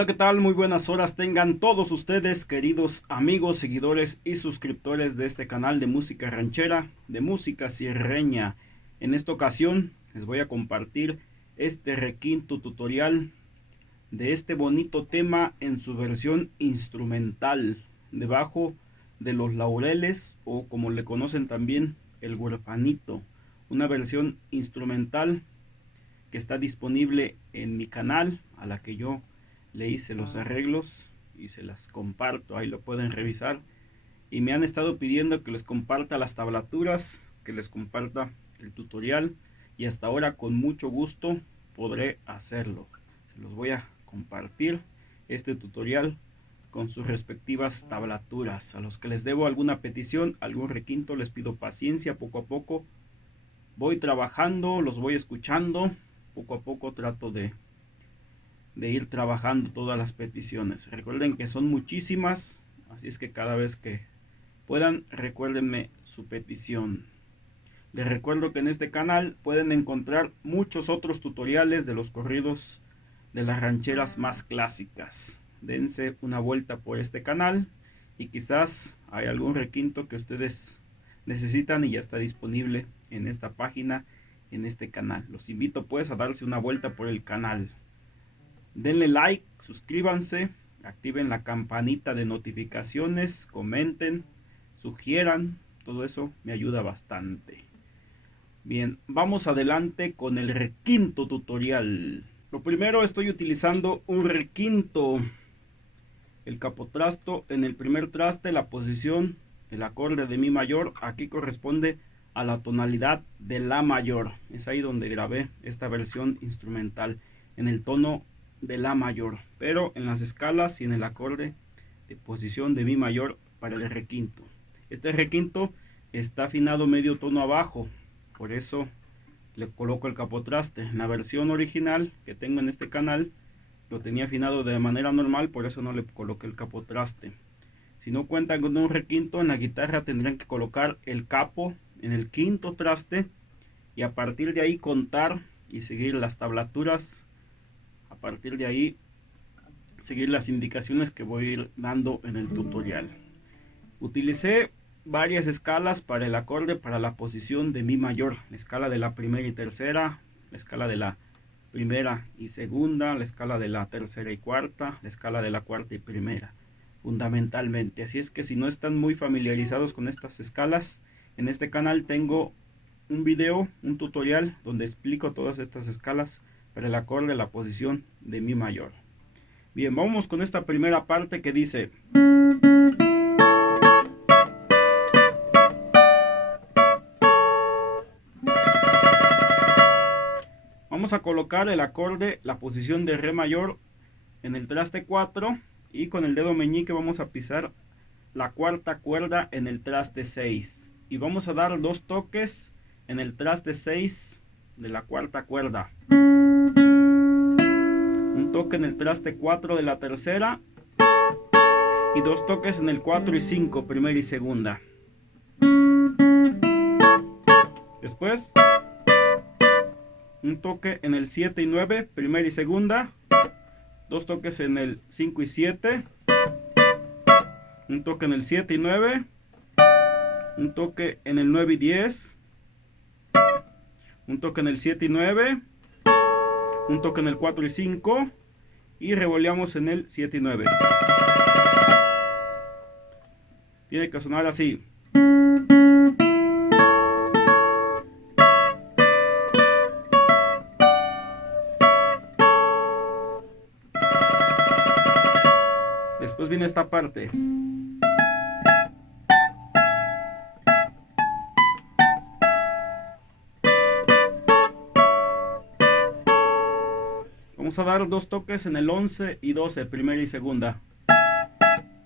Hola, ¿qué tal? Muy buenas horas tengan todos ustedes, queridos amigos, seguidores y suscriptores de este canal de música ranchera, de música sierreña. En esta ocasión les voy a compartir este requinto tutorial de este bonito tema en su versión instrumental, debajo de los laureles, o como le conocen también, el huerfanito. Una versión instrumental que está disponible en mi canal, a la que yo le hice los arreglos y se las comparto. Ahí lo pueden revisar. Y me han estado pidiendo que les comparta las tablaturas, que les comparta el tutorial, y hasta ahora con mucho gusto podré hacerlo. Se los voy a compartir este tutorial con sus respectivas tablaturas. A los que les debo alguna petición, algún requinto, les pido paciencia. Poco a poco voy trabajando, los voy escuchando. Poco a poco trato de ir trabajando todas las peticiones. Recuerden que son muchísimas, así es que cada vez que puedan, recuérdenme su petición. Les recuerdo que en este canal pueden encontrar muchos otros tutoriales de los corridos de las rancheras más clásicas. Dense una vuelta por este canal y quizás hay algún requinto que ustedes necesitan y ya está disponible en esta página, en este canal. Los invito pues a darse una vuelta por el canal. Denle like, suscríbanse, activen la campanita de notificaciones, comenten, sugieran, todo eso me ayuda bastante. Bien, vamos adelante con el requinto tutorial. Lo primero, estoy utilizando un requinto. El capotrasto en el primer traste, la posición, el acorde de mi mayor, aquí corresponde a la tonalidad de la mayor. Es ahí donde grabé esta versión instrumental, en el tono de la mayor, pero en las escalas y en el acorde de posición de mi mayor para el requinto. Este requinto está afinado medio tono abajo, por eso le coloco el capotraste. En la versión original que tengo en este canal lo tenía afinado de manera normal, por eso no le coloqué el capotraste. Si no cuentan con un requinto, en la guitarra tendrían que colocar el capo en el quinto traste y a partir de ahí contar y seguir las tablaturas. A partir de ahí seguir las indicaciones que voy a ir dando en el tutorial. Utilicé varias escalas para el acorde, para la posición de mi mayor, la escala de la primera y tercera, la escala de la primera y segunda, la escala de la tercera y cuarta, la escala de la cuarta y primera, fundamentalmente. Así es que si no están muy familiarizados con estas escalas, en este canal tengo un video, un tutorial donde explico todas estas escalas para el acorde, la posición de mi mayor. Bien, vamos con esta primera parte que dice: vamos a colocar el acorde, la posición de re mayor en el traste 4 y con el dedo meñique vamos a pisar la cuarta cuerda en el traste 6 y vamos a dar dos toques en el traste 6 de la cuarta cuerda, un toque en el traste 4 de la tercera y dos toques en el 4 y 5, primera y segunda. Después un toque en el 7 y 9, primera y segunda, dos toques en el 5 y 7, un toque en el 7 y 9, un toque en el 9 y 10, un toque en el 7 y 9, un toque en el 4 y 5 y revoleamos en el 7 y 9. Tiene que sonar así. Después viene esta parte. Vamos a dar dos toques en el 11 y 12, primera y segunda.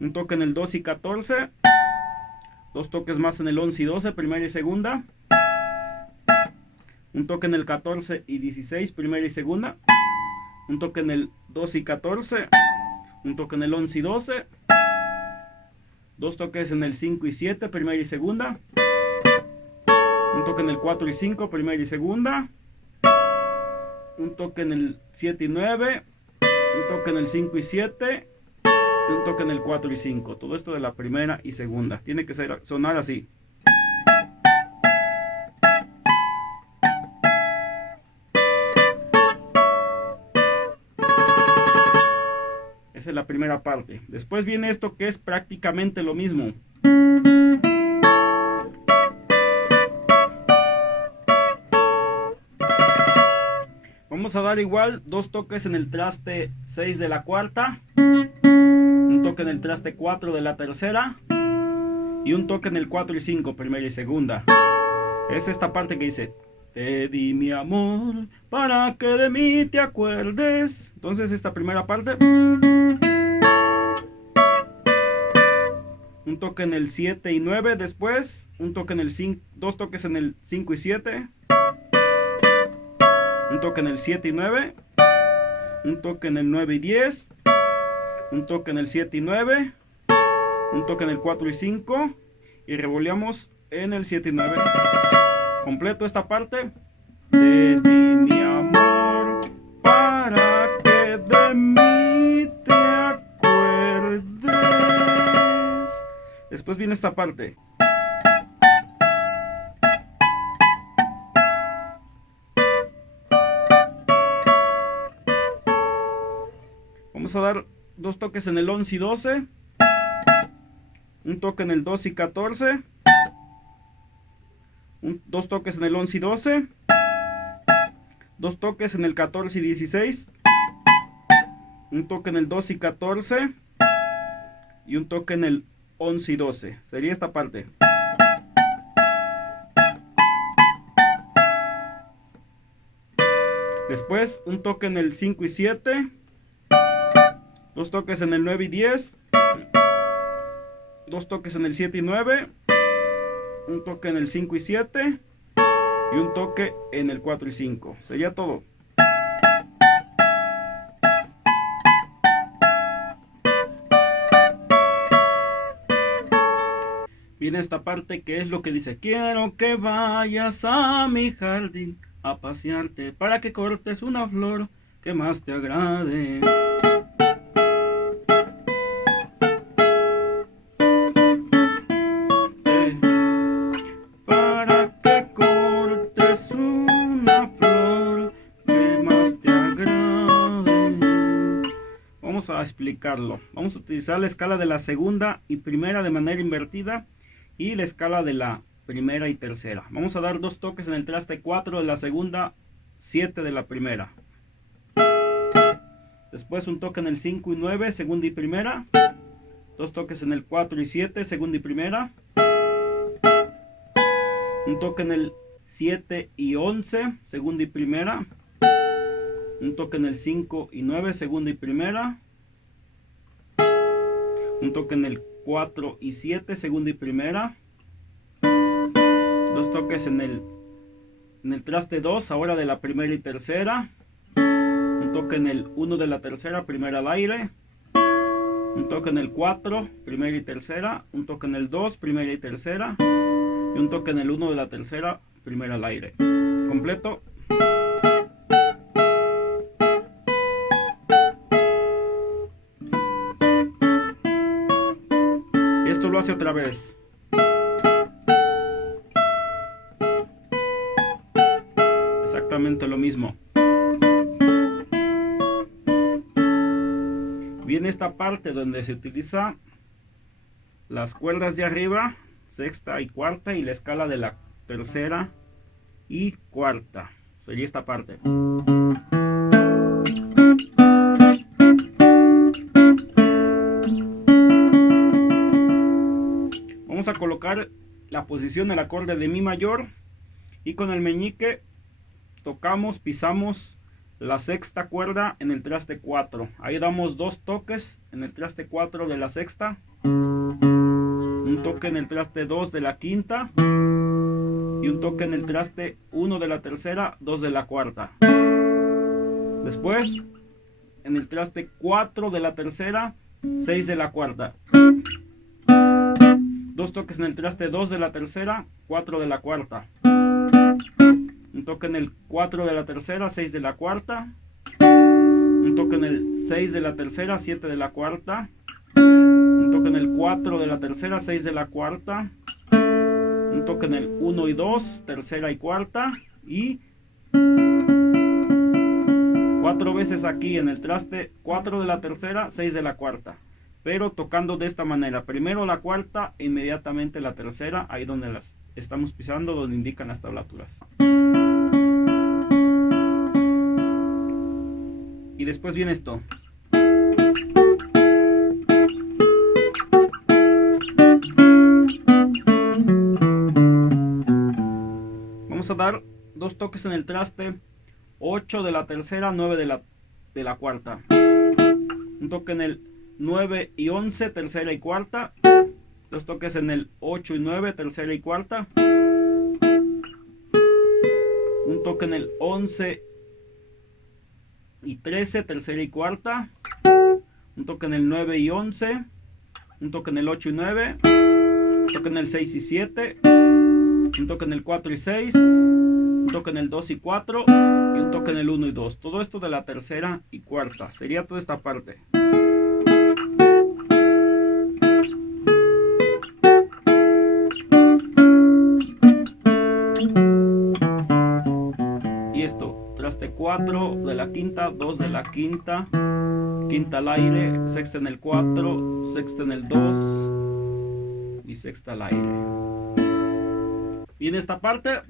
Un toque en el 2 y 14. Dos toques más en el 11 y 12, primera y segunda. Un toque en el 14 y 16, primera y segunda. Un toque en el 2 y 14. Un toque en el 11 y 12. Dos toques en el 5 y 7, primera y segunda. Un toque en el 4 y 5, primera y segunda. Un toque en el 7 y 9. un toque en el 5 y 7 y un toque en el 4 y 5. Todo esto de la primera y segunda. Tiene que sonar así. Esa es la primera parte. Después viene esto que es prácticamente lo mismo. Vamos a dar igual 2 toques en el traste 6 de la cuarta, un toque en el traste 4 de la tercera y un toque en el 4 y 5, primera y segunda. Es esta parte que dice: te di mi amor para que de mí te acuerdes. Entonces esta primera parte, un toque en el 7 y 9, después un toque en el 5, 2 toques en el 5 y 7, un toque en el 7 y 9, un toque en el 9 y 10, un toque en el 7 y 9, un toque en el 4 y 5 y revoleamos en el 7 y 9. Completo esta parte. Te di mi amor para que de mí te acuerdes. Después viene esta parte. Vamos a dar 2 toques en el 11 y 12, un toque en el 2 y 14, 2 toques en el 11 y 12, 2 toques en el 14 y 16, un toque en el 2 y 14 y un toque en el 11 y 12. Sería esta parte. Después un toque en el 5 y 7, 2 toques en el 9 y 10, 2 toques en el 7 y 9, un toque en el 5 y 7 y un toque en el 4 y 5. Sería todo. Viene esta parte que es lo que dice: quiero que vayas a mi jardín a pasearte para que cortes una flor que más te agrade. Para que cortes una flor que más te agrade. Vamos a explicarlo. Vamos a utilizar la escala de la segunda y primera de manera invertida y la escala de la primera y tercera. Vamos a dar 2 toques en el traste 4 de la segunda, 7 de la primera. Después un toque en el 5 y 9, segunda y primera. 2 toques en el 4 y 7, segunda y primera. Un toque en el 7 y 11, segunda y primera. Un toque en el 5 y 9, segunda y primera. Un toque en el 4 y 7, segunda y primera. 2 toques en el traste 2, ahora de la primera y tercera. Un toque en el 1 de la tercera, primera al aire. Un toque en el 4, primera y tercera. Un toque en el 2, primera y tercera. Y un toque en el 1 de la tercera, primera al aire. Completo. Esto lo hace otra vez. Exactamente lo mismo. Viene esta parte donde se utiliza las cuerdas de arriba, sexta y cuarta, y la escala de la tercera y cuarta. Sería esta parte. Vamos a colocar la posición del acorde de mi mayor y con el meñique tocamos, pisamos la sexta cuerda en el traste 4. Ahí damos 2 toques en el traste 4 de la sexta, un toque en el traste 2 de la quinta y un toque en el traste 1 de la tercera, 2 de la cuarta. Después en el traste 4 de la tercera, 6 de la cuarta. 2 toques en el traste 2 de la tercera, 4 de la cuarta. Un toque en el 4 de la tercera, 6 de la cuarta. Un toque en el 6 de la tercera, 7 de la cuarta, un toque en el 4 de la tercera, 6 de la cuarta, un toque en el 1 y 2, tercera y cuarta, y 4 veces aquí en el traste, 4 de la tercera, 6 de la cuarta, pero tocando de esta manera, primero la cuarta, inmediatamente la tercera, ahí donde las estamos pisando, donde indican las tablaturas. Y después viene esto. Vamos a dar 2 toques en el traste, 8 de la tercera, 9 de la cuarta. Un toque en el 9 y 11, tercera y cuarta. 2 toques en el 8 y 9, tercera y cuarta. Un toque en el 11 y 13, tercera y cuarta. Un toque en el 9 y 11. Un toque en el 8 y 9. Un toque en el 6 y 7. Un toque en el 4 y 6. Un toque en el 2 y 4. Y un toque en el 1 y 2. Todo esto de la tercera y cuarta. Sería toda esta parte. Y esto, traste 4 de la quinta, 2 de la quinta, quinta al aire, sexta en el 4, sexta en el 2 y sexta al aire. Y en esta parte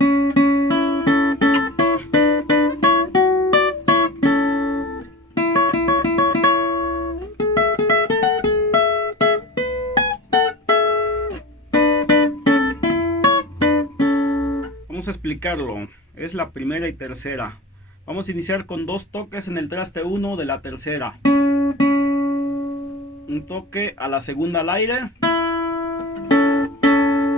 vamos a explicarlo. Es la primera y tercera. Vamos a iniciar con 2 toques en el traste 1 de la tercera. Un toque a la segunda al aire.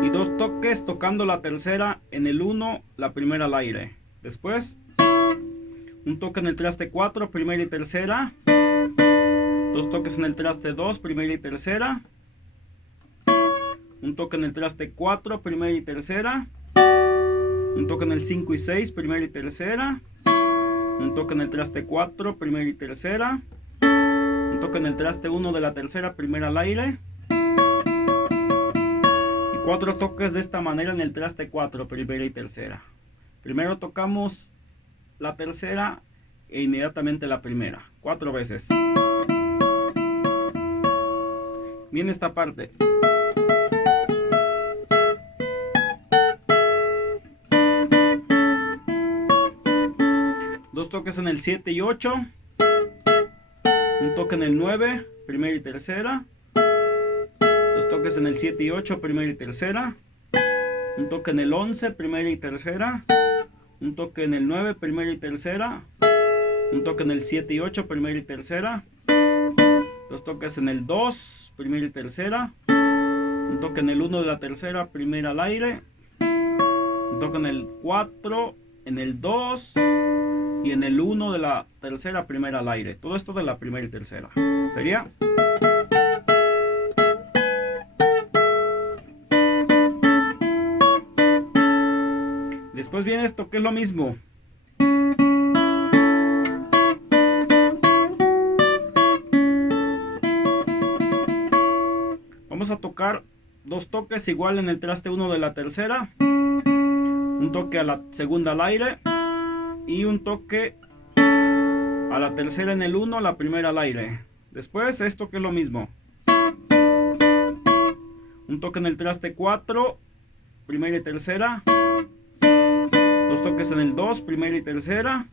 Y 2 toques tocando la tercera en el 1, la primera al aire. Después, un toque en el traste 4, primera y tercera. 2 toques en el traste 2, primera y tercera. Un toque en el traste 4, primera y tercera. Un toque en el 5 y 6, primera y tercera. Un toque en el traste 4, primera y tercera. Un toque en el traste 1 de la tercera, primera al aire. Y 4 toques de esta manera en el traste 4, primera y tercera. Primero tocamos la tercera e inmediatamente la primera. 4 veces. Viene esta parte. Dos toques en el 7 y 8. Un toque en el 9, primera y tercera. 2 toques en el 7 y 8, primera y tercera. Un toque en el 11, primera y tercera. Un toque en el 9, primera y tercera. Un toque en el 7 y 8, primera y tercera. 2 toques en el 2, primera y tercera. Un toque en el 1 de la tercera, primera al aire. Un toque en el 4, en el 2 y en el 1 de la tercera, primera al aire. Todo esto de la primera y tercera. Sería... Después viene esto, que es lo mismo. Vamos a tocar 2 toques igual en el traste 1 de la tercera. Un toque a la segunda al aire. Y un toque a la tercera en el 1, la primera al aire. Después esto, que es lo mismo. Un toque en el traste 4, primera y tercera. 2 toques en el 2, primera y tercera.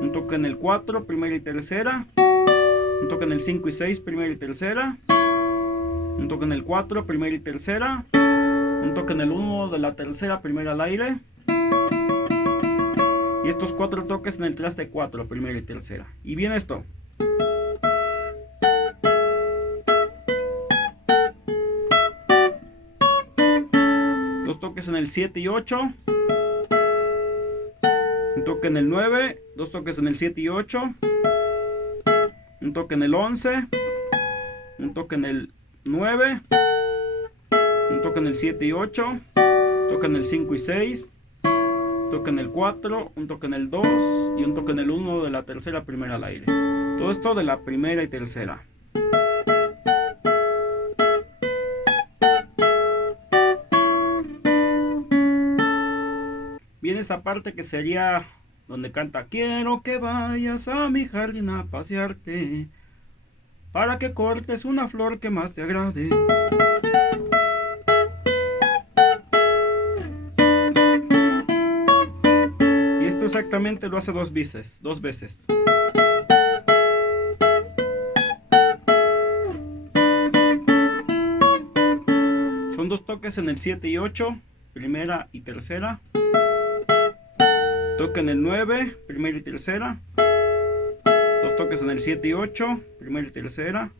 Un toque en el 4, primera y tercera. Un toque en el 5 y 6, primera y tercera. Un toque en el 4, primera y tercera. Un toque en el 1 de la tercera, primera al aire. Y estos 4 toques en el traste 4, primera y tercera. Y viene esto. Dos toques en el 7 y 8. Un toque en el 9. 2 toques en el 7 y 8. Un toque en el 11. Un toque en el 9. Un toque en el 7 y 8. Un toque en el 5 y 6. Toque en el 4, un toque en el 2 y un toque en el 1 de la tercera, primera al aire. Todo esto de la primera y tercera. Viene esta parte que sería donde canta: quiero que vayas a mi jardín a pasearte, para que cortes una flor que más te agrade. Y esto exactamente lo hace dos veces. Son dos toques en el 7 y 8, primera y tercera. Toque en el 9, primera y tercera. Dos toques en el 7 y 8, primera y tercera.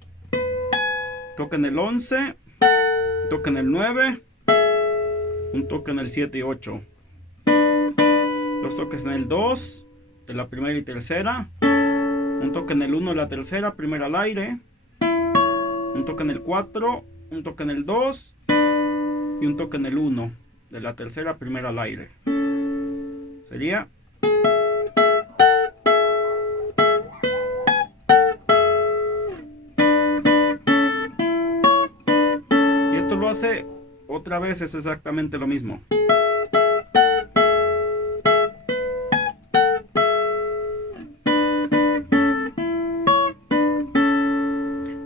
Toque en el 11, toque en el 9, un toque en el 7 y 8. Dos toques en el 2 de la primera y tercera. Un toque en el 1 de la tercera, primera al aire. Un toque en el 4, un toque en el 2 y un toque en el 1 de la tercera, primera al aire. Sería y esto lo hace otra vez, es exactamente lo mismo.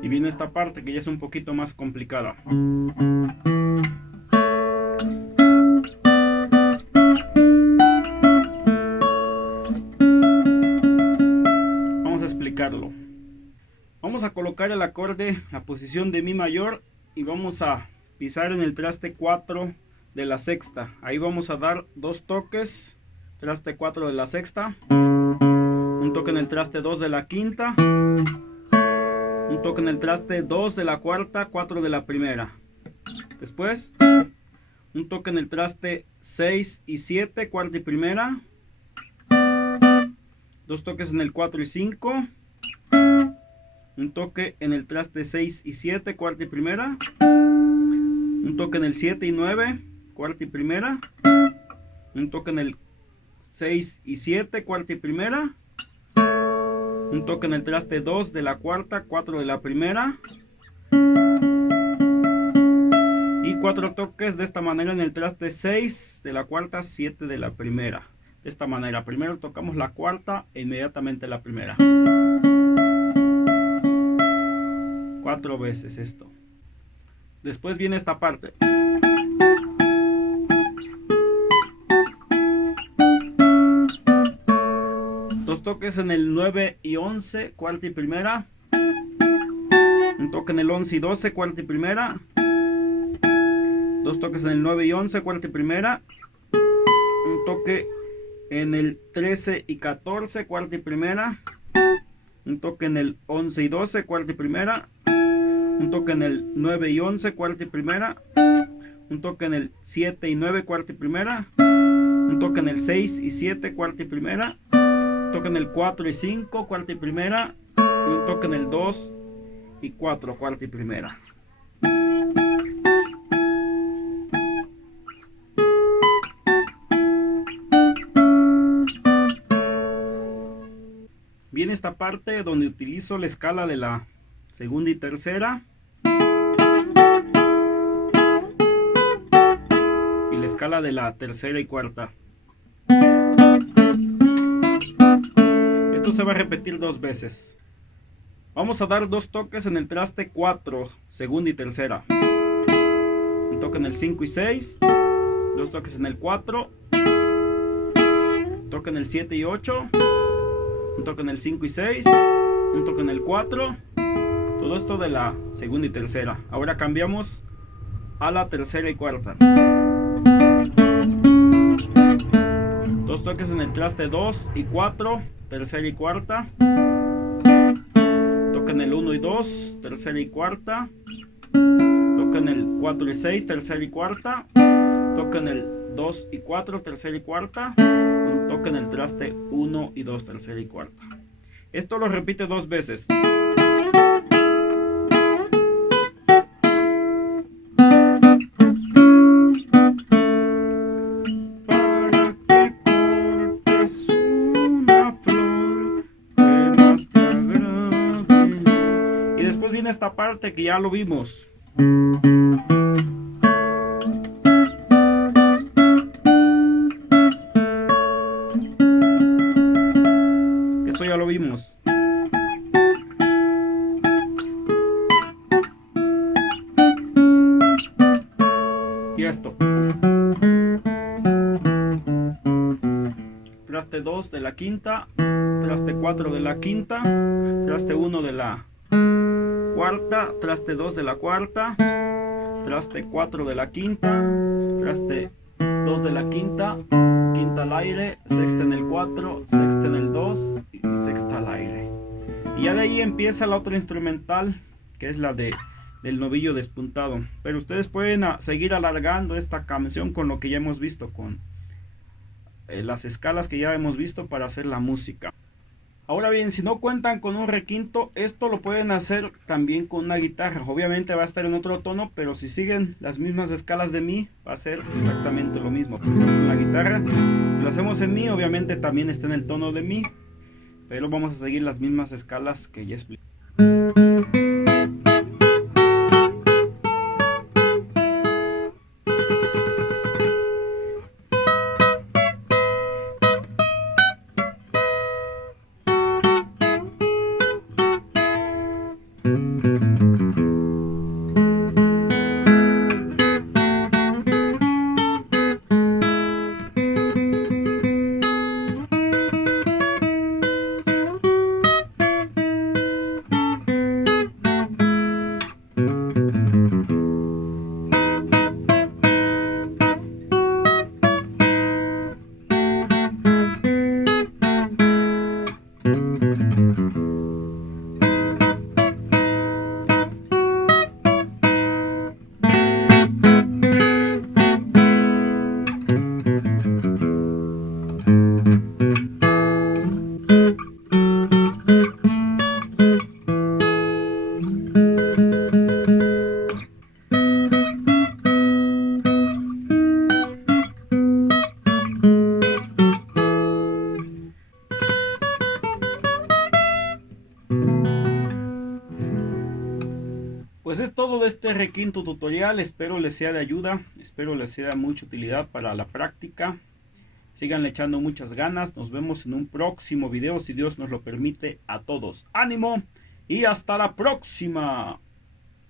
Y viene esta parte que ya es un poquito más complicada. Explicarlo. Vamos a colocar el acorde, la posición de mi mayor, y vamos a pisar en el traste 4 de la sexta. Ahí vamos a dar dos toques, traste 4 de la sexta, un toque en el traste 2 de la quinta, un toque en el traste 2 de la cuarta, 4 de la primera. Después un toque en el traste 6 y 7, cuarta y primera. Dos toques en el 4 y 5. Un toque en el traste 6 y 7, cuarta y primera. Un toque en el 7 y 9, cuarta y primera. Un toque en el 6 y 7, cuarta y primera. Un toque en el traste 2 de la cuarta, 4 de la primera. Y 4 toques de esta manera en el traste 6 de la cuarta, 7 de la primera. De esta manera, primero tocamos la cuarta e inmediatamente la primera. 4 veces esto. Después viene esta parte. Dos toques en el 9 y 11, cuarta y primera. Un toque en el 11 y 12, cuarta y primera. Dos toques en el 9 y 11, cuarta y primera. Un toque en el 13 y 14, cuarta y primera. Un toque en el 11 y 12, cuarta y primera. Un toque en el 9 y 11, cuarta y primera. Un toque en el 7 y 9, cuarta y primera. Un toque en el 6 y 7, cuarta y primera. Un toque en el 4 y 5, cuarta y primera. Y un toque en el 2 y 4, cuarta y primera. Viene esta parte donde utilizo la escala de la segunda y tercera y la escala de la tercera y cuarta. Esto se va a repetir dos veces. Vamos a dar dos toques en el traste 4, segunda y tercera. Un toque en el 5 y 6, dos toques en el 4, toque en el 7 y 8, un toque en el 5 y 6, un toque en el 4. Todo esto de la segunda y tercera. Ahora cambiamos a la tercera y cuarta. Dos toques en el traste 2 y 4, tercera y cuarta. Toque en el 1 y 2, tercera y cuarta. Toque en el 4 y 6, tercera y cuarta. Toque en el 2 y 4, tercera y cuarta. Un toque en el traste 1 y 2, tercera y cuarta. Esto lo repite dos veces. Para que cortes una flor que más te agrade. esta parte que ya lo vimos. Esto ya lo vimos. Y esto. Traste 2 de la quinta, traste 4 de la quinta, traste 1 de la cuarta, traste 2 de la cuarta, traste 4 de la quinta, traste 2 de la quinta, quinta al aire, sexta en el 4, sexta en el 2 y sexta al aire. Y ya de ahí empieza la otra instrumental, que es la del novillo despuntado. Pero ustedes pueden seguir alargando esta canción con lo que ya hemos visto, con las escalas que ya hemos visto para hacer la música. Ahora bien, si no cuentan con un requinto, esto lo pueden hacer también con una guitarra. Obviamente va a estar en otro tono, pero si siguen las mismas escalas de mi, va a ser exactamente lo mismo. Por ejemplo, con la guitarra lo hacemos en mi, obviamente también está en el tono de mi, pero vamos a seguir las mismas escalas que ya expliqué. Pues es todo de este requinto tutorial, espero les sea de ayuda, espero les sea de mucha utilidad para la práctica. Síganle echando muchas ganas, nos vemos en un próximo video si Dios nos lo permite a todos. ¡Ánimo! Y hasta la próxima.